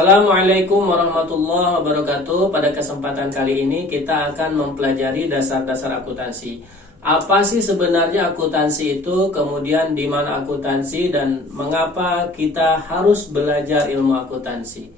Assalamualaikum warahmatullahi wabarakatuh. Pada kesempatan kali ini kita akan mempelajari dasar-dasar akuntansi. Apa sih sebenarnya akuntansi itu, kemudian di mana akuntansi, dan mengapa kita harus belajar ilmu akuntansi.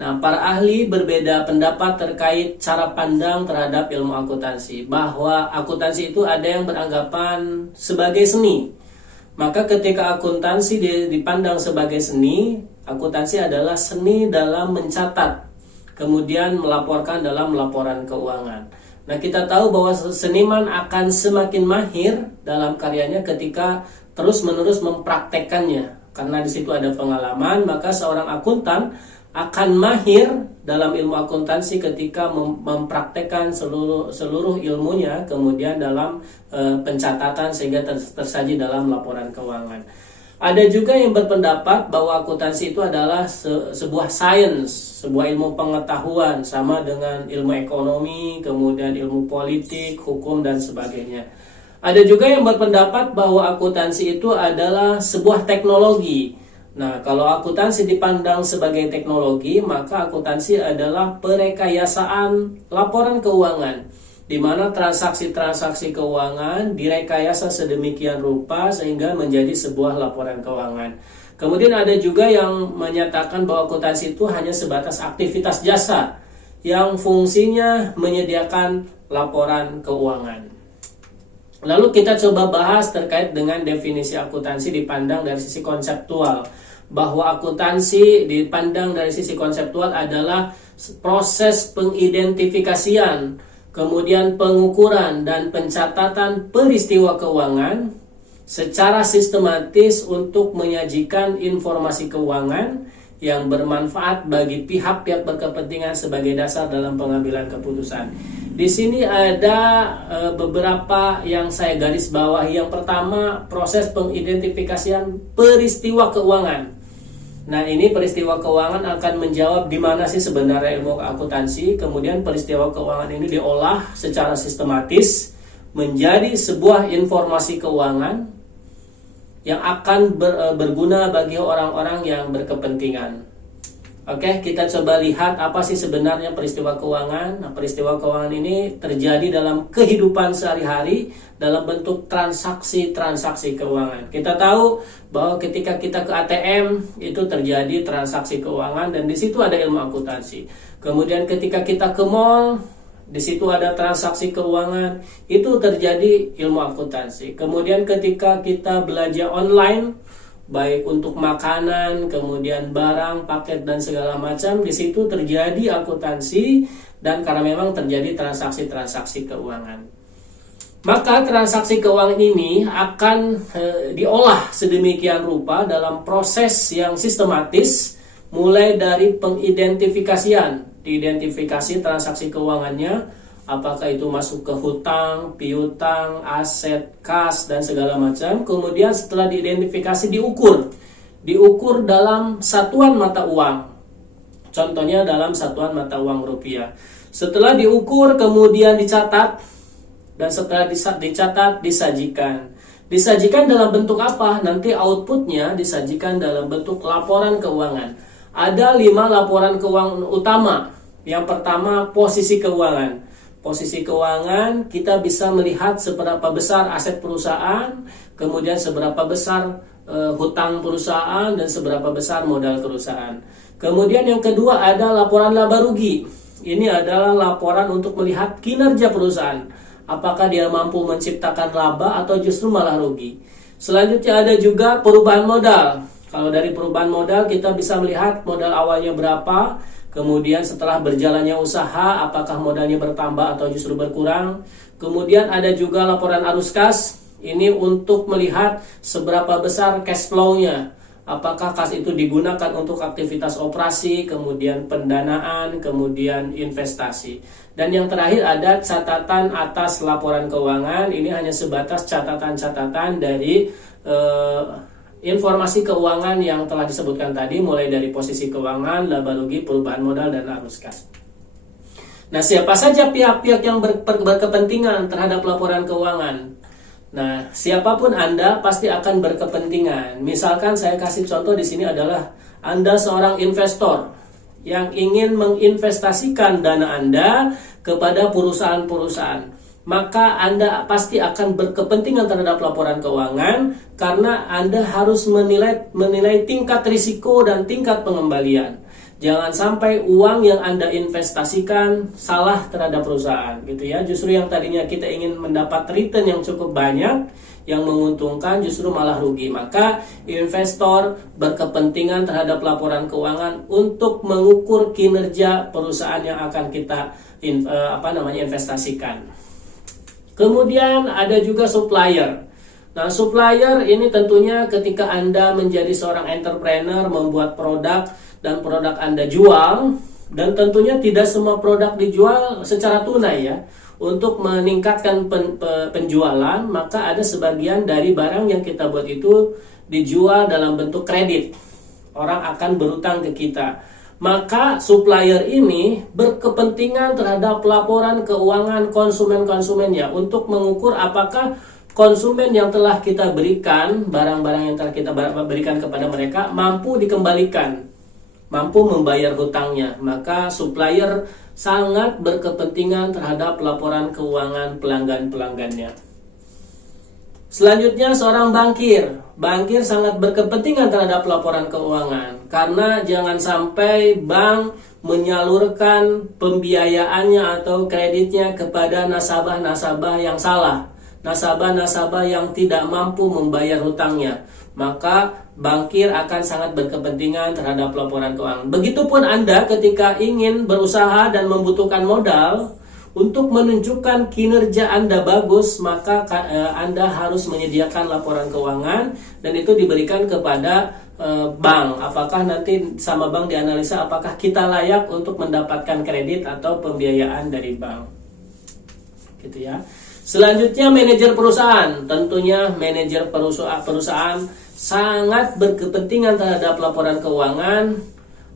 Nah, para ahli berbeda pendapat terkait cara pandang terhadap ilmu akuntansi, bahwa akuntansi itu ada yang beranggapan sebagai seni. Maka ketika akuntansi dipandang sebagai seni, akuntansi adalah seni dalam mencatat, kemudian melaporkan dalam laporan keuangan. Nah, kita tahu bahwa seniman akan semakin mahir dalam karyanya ketika terus-menerus mempraktekkannya. Karena di situ ada pengalaman, maka seorang akuntan akan mahir dalam ilmu akuntansi ketika mempraktekkan seluruh ilmunya kemudian dalam pencatatan sehingga tersaji dalam laporan keuangan. Ada juga yang berpendapat bahwa akuntansi itu adalah sebuah sains, sebuah ilmu pengetahuan sama dengan ilmu ekonomi, kemudian ilmu politik, hukum, dan sebagainya. Ada juga yang berpendapat bahwa akuntansi itu adalah sebuah teknologi. Nah, kalau akuntansi dipandang sebagai teknologi, maka akuntansi adalah perekayasaan laporan keuangan, di mana transaksi-transaksi keuangan direkayasa sedemikian rupa sehingga menjadi sebuah laporan keuangan. Kemudian ada juga yang menyatakan bahwa akuntansi itu hanya sebatas aktivitas jasa yang fungsinya menyediakan laporan keuangan. Lalu kita coba bahas terkait dengan definisi akuntansi dipandang dari sisi konseptual. Bahwa akuntansi dipandang dari sisi konseptual adalah proses pengidentifikasian, kemudian pengukuran dan pencatatan peristiwa keuangan secara sistematis untuk menyajikan informasi keuangan yang bermanfaat bagi pihak-pihak berkepentingan sebagai dasar dalam pengambilan keputusan. Di sini ada beberapa yang saya garis bawahi. Yang pertama, proses pengidentifikasian peristiwa keuangan. Nah, ini peristiwa keuangan akan menjawab di mana sih sebenarnya ilmu akuntansi. Kemudian peristiwa keuangan ini diolah secara sistematis menjadi sebuah informasi keuangan yang akan berguna bagi orang-orang yang berkepentingan. Oke, kita coba lihat apa sih sebenarnya peristiwa keuangan. Nah, peristiwa keuangan ini terjadi dalam kehidupan sehari-hari dalam bentuk transaksi-transaksi keuangan. Kita tahu bahwa ketika kita ke ATM itu terjadi transaksi keuangan dan di situ ada ilmu akuntansi. Kemudian ketika kita ke mall, di situ ada transaksi keuangan, itu terjadi ilmu akuntansi. Kemudian ketika kita belanja online, baik untuk makanan, kemudian barang, paket, dan segala macam, di situ terjadi akuntansi dan karena memang terjadi transaksi-transaksi keuangan. Maka transaksi keuangan ini akan diolah sedemikian rupa dalam proses yang sistematis, mulai dari pengidentifikasian, diidentifikasi transaksi keuangannya, apakah itu masuk ke hutang, piutang, aset, kas, dan segala macam. Kemudian setelah diidentifikasi diukur dalam satuan mata uang. Contohnya dalam satuan mata uang rupiah. Setelah diukur kemudian dicatat, dan setelah dicatat disajikan. Disajikan dalam bentuk apa? Nanti outputnya disajikan dalam bentuk laporan keuangan. Ada 5 laporan keuangan utama. Yang pertama, posisi keuangan. Posisi keuangan kita bisa melihat seberapa besar aset perusahaan, kemudian seberapa besar hutang perusahaan, dan seberapa besar modal perusahaan. Kemudian yang kedua ada laporan laba rugi. Ini adalah laporan untuk melihat kinerja perusahaan. Apakah dia mampu menciptakan laba atau justru malah rugi. Selanjutnya ada juga perubahan modal. Kalau dari perubahan modal kita bisa melihat modal awalnya berapa, kemudian setelah berjalannya usaha, apakah modalnya bertambah atau justru berkurang. Kemudian ada juga laporan arus kas. Ini untuk melihat seberapa besar cash flow-nya. Apakah kas itu digunakan untuk aktivitas operasi, kemudian pendanaan, kemudian investasi. Dan yang terakhir ada catatan atas laporan keuangan. Ini hanya sebatas catatan-catatan dari informasi keuangan yang telah disebutkan tadi, mulai dari posisi keuangan, laba rugi, perubahan modal, dan arus kas. Nah, siapa saja pihak-pihak yang berkepentingan terhadap laporan keuangan? Nah, siapapun Anda pasti akan berkepentingan. Misalkan saya kasih contoh di sini adalah Anda seorang investor yang ingin menginvestasikan dana Anda kepada perusahaan-perusahaan, maka Anda pasti akan berkepentingan terhadap laporan keuangan karena Anda harus menilai tingkat risiko dan tingkat pengembalian. Jangan sampai uang yang Anda investasikan salah terhadap perusahaan, gitu ya. Justru yang tadinya kita ingin mendapat return yang cukup banyak, yang menguntungkan, justru malah rugi. Maka investor berkepentingan terhadap laporan keuangan untuk mengukur kinerja perusahaan yang akan kita investasikan. Kemudian ada juga supplier. Nah, supplier ini tentunya ketika Anda menjadi seorang entrepreneur, membuat produk dan produk Anda jual, dan tentunya tidak semua produk dijual secara tunai ya. Untuk meningkatkan penjualan, maka ada sebagian dari barang yang kita buat itu dijual dalam bentuk kredit. Orang akan berutang ke kita. Maka supplier ini berkepentingan terhadap laporan keuangan konsumen-konsumennya untuk mengukur apakah konsumen yang telah kita berikan, barang-barang yang telah kita berikan kepada mereka mampu dikembalikan, mampu membayar hutangnya. Maka supplier sangat berkepentingan terhadap laporan keuangan pelanggan-pelanggannya. Selanjutnya seorang bankir. Bankir sangat berkepentingan terhadap laporan keuangan karena jangan sampai bank menyalurkan pembiayaannya atau kreditnya kepada nasabah-nasabah yang salah, nasabah-nasabah yang tidak mampu membayar hutangnya. Maka bankir akan sangat berkepentingan terhadap laporan keuangan. Begitupun Anda ketika ingin berusaha dan membutuhkan modal untuk menunjukkan kinerja Anda bagus, maka Anda harus menyediakan laporan keuangan dan itu diberikan kepada bank. Apakah nanti sama bank dianalisa apakah kita layak untuk mendapatkan kredit atau pembiayaan dari bank. Gitu ya. Selanjutnya manajer perusahaan. Tentunya manajer perusahaan sangat berkepentingan terhadap laporan keuangan.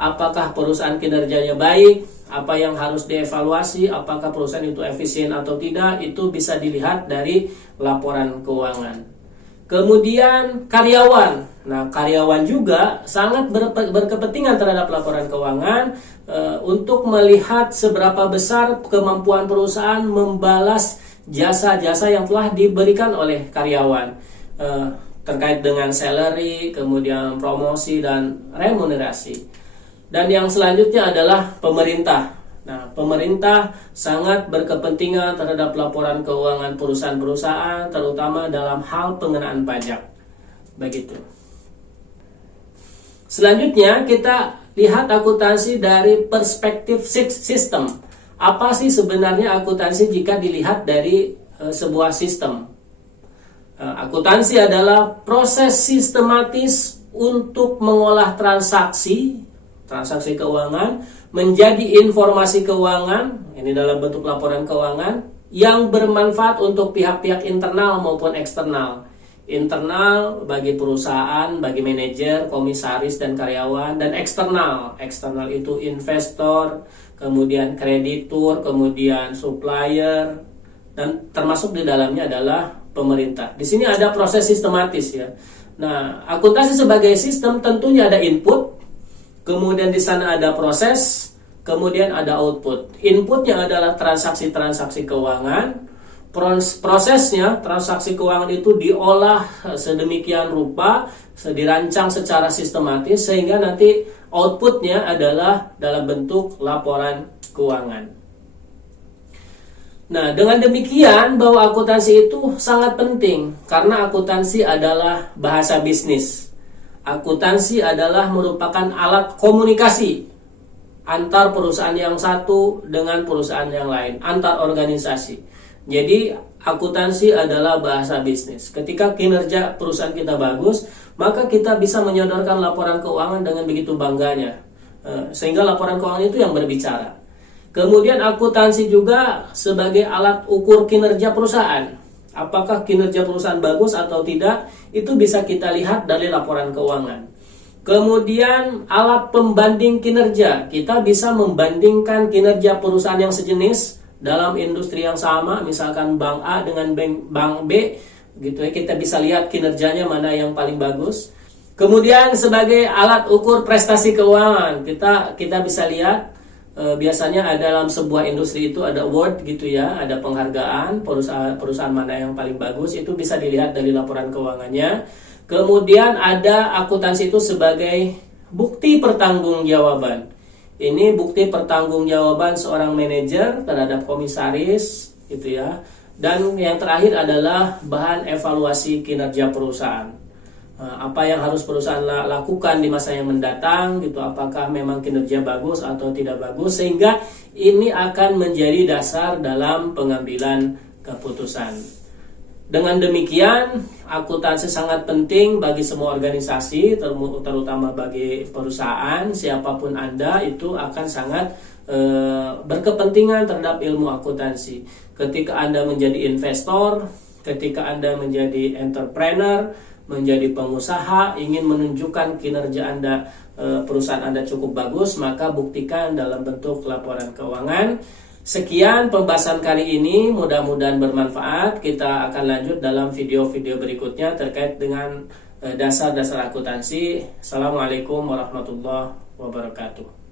Apakah perusahaan kinerjanya baik, apa yang harus dievaluasi, apakah perusahaan itu efisien atau tidak, itu bisa dilihat dari laporan keuangan. Kemudian karyawan. Nah, karyawan juga sangat berkepentingan terhadap laporan keuangan untuk melihat seberapa besar kemampuan perusahaan membalas jasa-jasa yang telah diberikan oleh karyawan terkait dengan salary, kemudian promosi dan remunerasi. Dan yang selanjutnya adalah pemerintah. Nah, pemerintah sangat berkepentingan terhadap laporan keuangan perusahaan-perusahaan, terutama dalam hal pengenaan pajak. Begitu. Selanjutnya kita lihat akuntansi dari perspektif sistem. Apa sih sebenarnya akuntansi jika dilihat dari sebuah sistem? Akuntansi adalah proses sistematis untuk mengolah transaksi keuangan menjadi informasi keuangan, ini dalam bentuk laporan keuangan, yang bermanfaat untuk pihak-pihak internal maupun eksternal. Internal bagi perusahaan, bagi manajer, komisaris, dan karyawan, dan eksternal. Eksternal itu investor, kemudian kreditur, kemudian supplier, dan termasuk di dalamnya adalah pemerintah. Di sini ada proses sistematis ya. Nah, akuntansi sebagai sistem tentunya ada input, kemudian di sana ada proses, kemudian ada output. Inputnya adalah transaksi-transaksi keuangan. Prosesnya, transaksi keuangan itu diolah sedemikian rupa, dirancang secara sistematis, sehingga nanti outputnya adalah dalam bentuk laporan keuangan. Nah, dengan demikian bahwa akuntansi itu sangat penting, karena akuntansi adalah bahasa bisnis. Akuntansi adalah merupakan alat komunikasi antar perusahaan yang satu dengan perusahaan yang lain, antar organisasi. Jadi akuntansi adalah bahasa bisnis. Ketika kinerja perusahaan kita bagus, maka kita bisa menyodorkan laporan keuangan dengan begitu bangganya, sehingga laporan keuangan itu yang berbicara. Kemudian akuntansi juga sebagai alat ukur kinerja perusahaan. Apakah kinerja perusahaan bagus atau tidak, itu bisa kita lihat dari laporan keuangan. Kemudian alat pembanding kinerja. Kita bisa membandingkan kinerja perusahaan yang sejenis dalam industri yang sama, misalkan bank A dengan bank B, gitu ya. Kita bisa lihat kinerjanya mana yang paling bagus. Kemudian sebagai alat ukur prestasi keuangan, kita bisa lihat biasanya ada dalam sebuah industri itu ada award gitu ya, ada penghargaan perusahaan mana yang paling bagus, itu bisa dilihat dari laporan keuangannya. Kemudian ada akuntansi itu sebagai bukti pertanggungjawaban. Ini bukti pertanggungjawaban seorang manajer terhadap komisaris gitu ya. Dan yang terakhir adalah bahan evaluasi kinerja perusahaan. Apa yang harus perusahaan lakukan di masa yang mendatang gitu, apakah memang kinerja bagus atau tidak bagus, sehingga ini akan menjadi dasar dalam pengambilan keputusan. Dengan demikian, akuntansi sangat penting bagi semua organisasi, terutama bagi perusahaan. Siapapun Anda itu akan sangat berkepentingan terhadap ilmu akuntansi. Ketika Anda menjadi investor, ketika Anda menjadi entrepreneur, menjadi pengusaha, ingin menunjukkan kinerja Anda, perusahaan Anda cukup bagus, maka buktikan dalam bentuk laporan keuangan. Sekian pembahasan kali ini, mudah-mudahan bermanfaat. Kita akan lanjut dalam video-video berikutnya terkait dengan dasar-dasar akuntansi. Assalamualaikum warahmatullahi wabarakatuh.